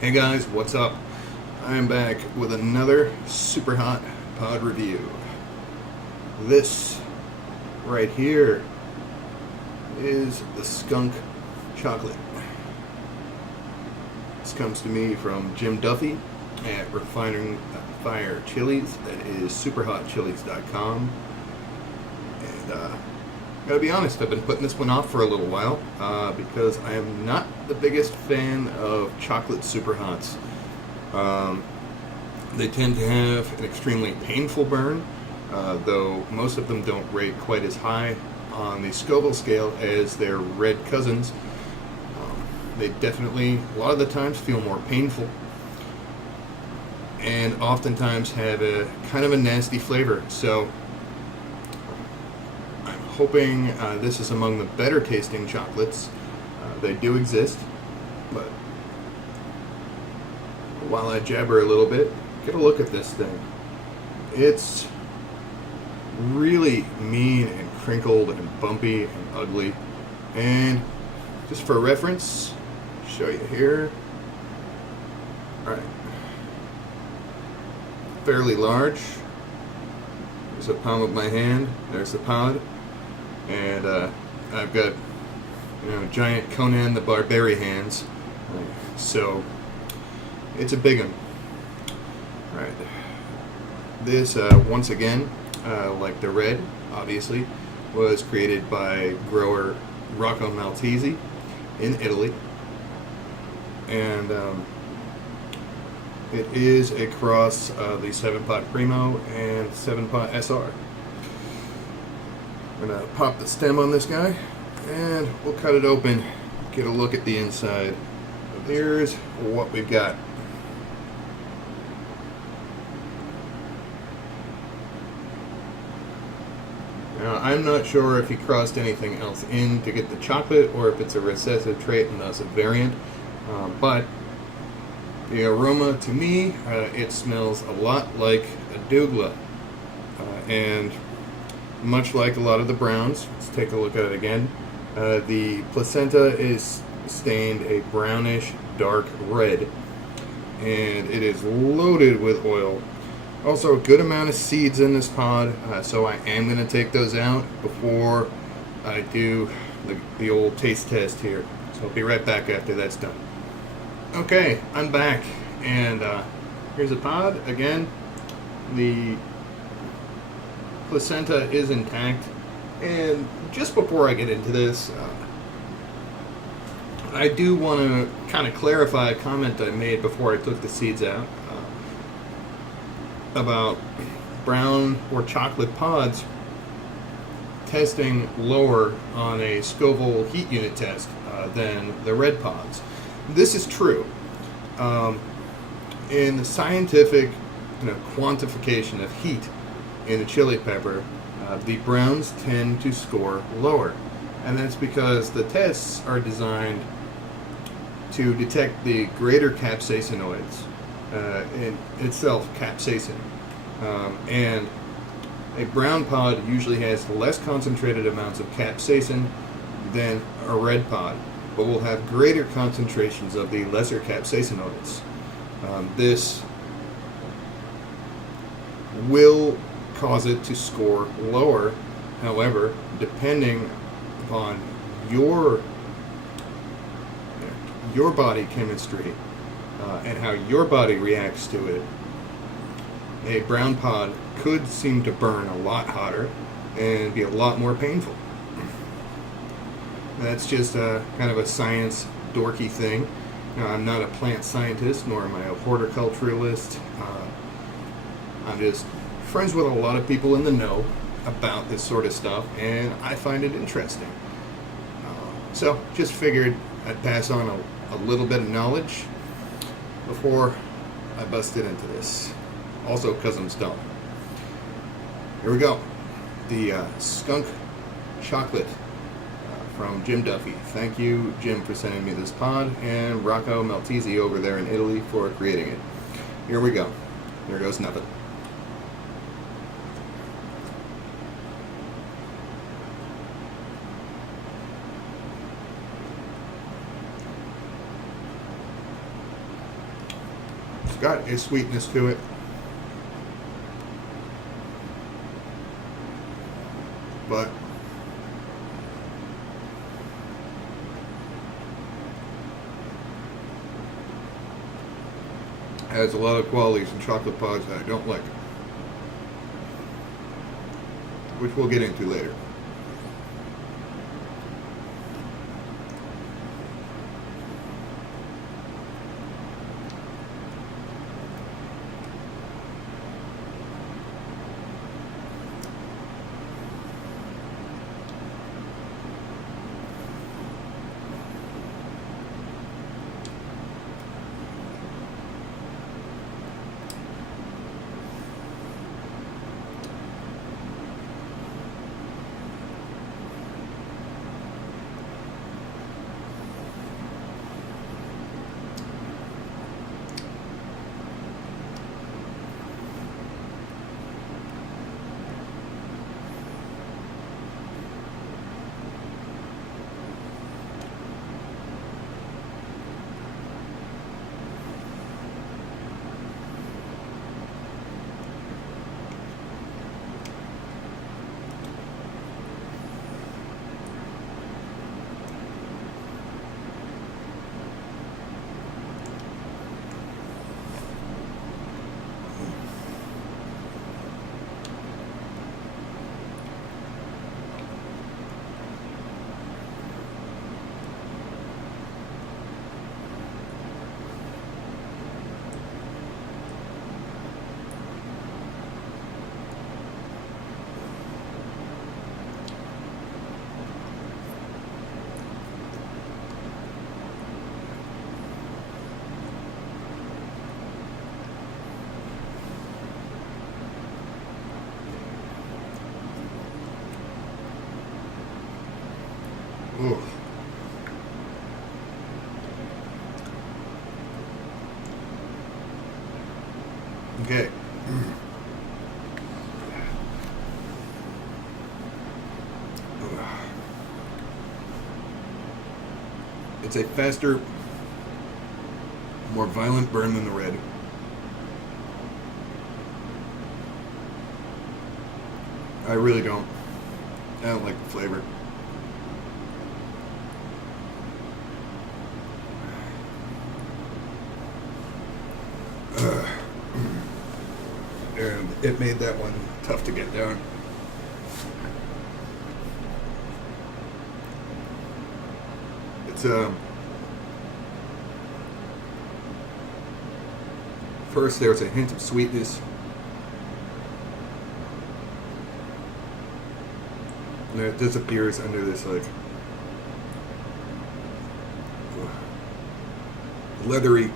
Hey guys, what's up? I'm back with another Superhot pod review. This right here is the Skunk Chocolate. This comes to me from Jim Duffy at Refining Fire Chilies. That is superhotchilies.com. And gotta be honest, I've been putting this one off for a little while because I am not the biggest fan of chocolate Superhots. They tend to have an extremely painful burn, though most of them don't rate quite as high on the Scoville scale as their red cousins. They definitely, a lot of the times, feel more painful and oftentimes have a kind of a nasty flavor. So I'm hoping this is among the better tasting chocolates. They do exist, but while I jabber a little bit, get a look at this thing. It's really mean and crinkled and bumpy and ugly. And just for reference, show you here. Alright. Fairly large. There's the palm of my hand. There's the pod. And I've got, giant Conan the Barbarian hands. So it's a big one. Alright. This, once again, like the red, obviously, was created by grower Rocco Maltesi in Italy. And it is a cross of the 7-Pot Primo and 7-Pot SR. I'm going to pop the stem on this guy, and we'll cut it open, get a look at the inside. Here's what we've got. Now, I'm not sure if he crossed anything else in to get the chocolate, or if it's a recessive trait and thus a variant, but the aroma, to me, it smells a lot like a Douglas, and much like a lot of the browns. Let's take a look at it again. The placenta is stained a brownish dark red, and it is loaded with oil. Also, a good amount of seeds in this pod, so I am going to take those out before I do the old taste test here. So I'll be right back after that's done. Okay, I'm back, and here's a pod. Again, the placenta is intact, and just before I get into this, I do want to kind of clarify a comment I made before I took the seeds out about brown or chocolate pods testing lower on a Scoville heat unit test than the red pods. This is true. In the scientific quantification of heat in a chili pepper, the browns tend to score lower. And that's because the tests are designed to detect the greater capsaicinoids, in itself capsaicin. And a brown pod usually has less concentrated amounts of capsaicin than a red pod, but will have greater concentrations of the lesser capsaicinoids. This will cause it to score lower. However, depending upon your body chemistry and how your body reacts to it, a brown pod could seem to burn a lot hotter and be a lot more painful. That's just kind of a science dorky thing. I'm not a plant scientist, nor am I a horticulturalist. I'm just friends with a lot of people in the know about this sort of stuff, and I find it interesting. So just figured I'd pass on a little bit of knowledge before I busted into this. Also because I'm stoned. Here we go. The Skunk Chocolate from Jim Duffy. Thank you, Jim, for sending me this pod, and Rocco Maltesi over there in Italy for creating it. Here we go. There goes nothing. It's got a sweetness to it. But has a lot of qualities in chocolate pods that I don't like, which we'll get into later. Ooh. Okay. It's a faster, more violent burn than the red. I really don't. I don't like the flavor. And it made that one tough to get down. It's first there's a hint of sweetness, and it disappears under this like leathery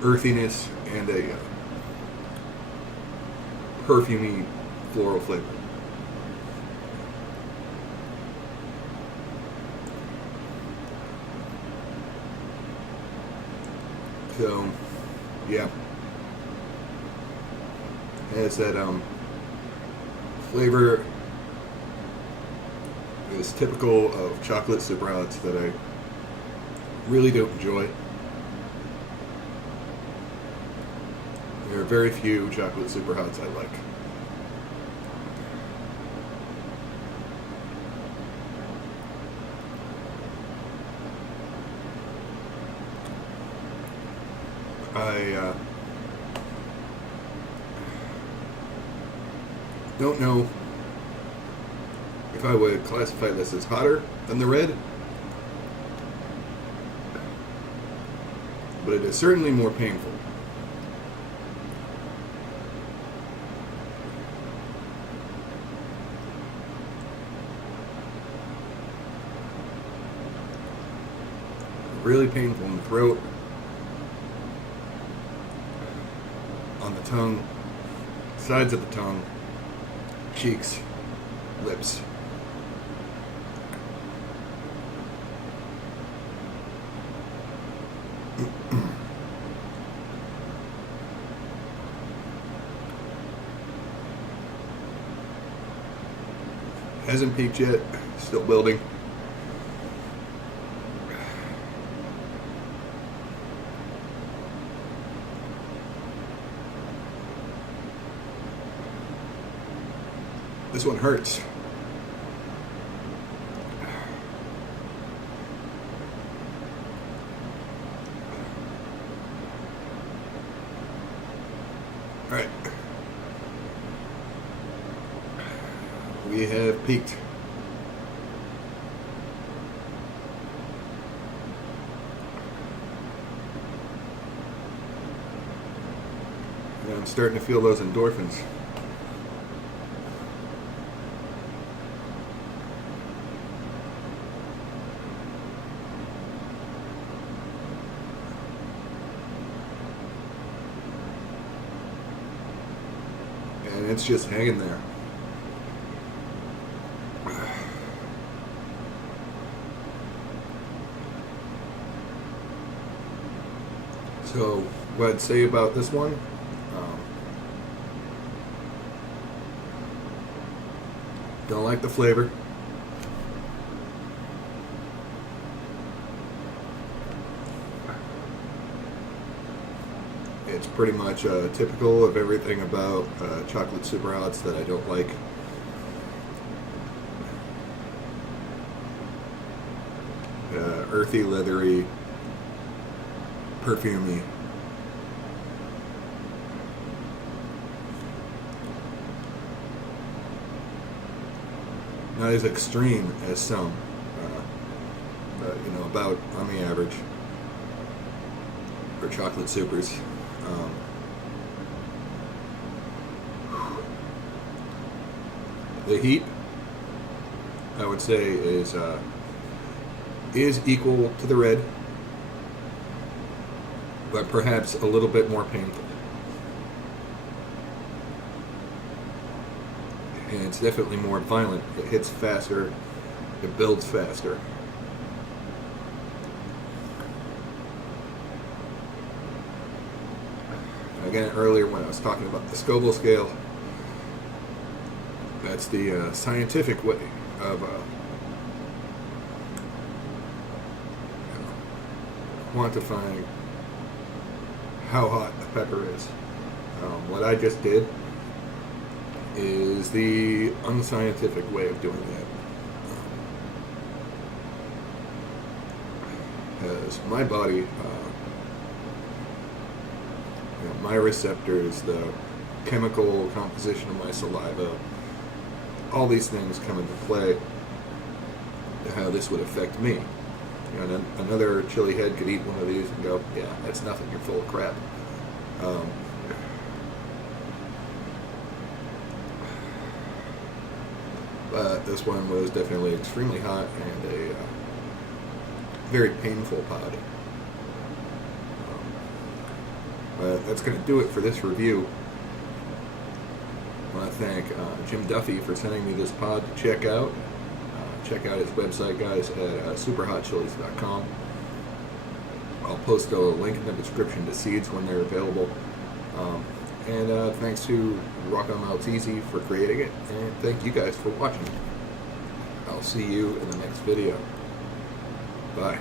earthiness and a perfumey floral flavor. So, yeah, has that flavor is typical of chocolate Superhots that I really don't enjoy. There are very few chocolate Superhots I like. I don't know if I would classify this as hotter than the red, but it is certainly more painful. Really painful in the throat, on the tongue, sides of the tongue, cheeks, lips. Hasn't peaked yet, still building. This one hurts. All right. We have peaked. And I'm starting to feel those endorphins. And it's just hanging there. So what I'd say about this one, don't like the flavor. It's pretty much typical of everything about chocolate Superhots that I don't like. Earthy, leathery, perfumey. Not as extreme as some, but you know, about on the average for chocolate supers. The heat, I would say, is equal to the red, but perhaps a little bit more painful. And it's definitely more violent. It hits faster, it builds faster. Again, earlier when I was talking about the Scoville scale, that's the scientific way of quantifying how hot the pepper is. What I just did is the unscientific way of doing that. As my body, my receptors, the chemical composition of my saliva, all these things come into play to how this would affect me. You know, another chili head could eat one of these and go, yeah, that's nothing, you're full of crap. But this one was definitely extremely hot and a very painful pod. But that's going to do it for this review. I want to thank Jim Duffy for sending me this pod to check out. Check out his website, guys, at superhotchilies.com. I'll post a link in the description to seeds when they're available. And thanks to Rocco Maltesi for creating it. And thank you guys for watching. I'll see you in the next video. Bye.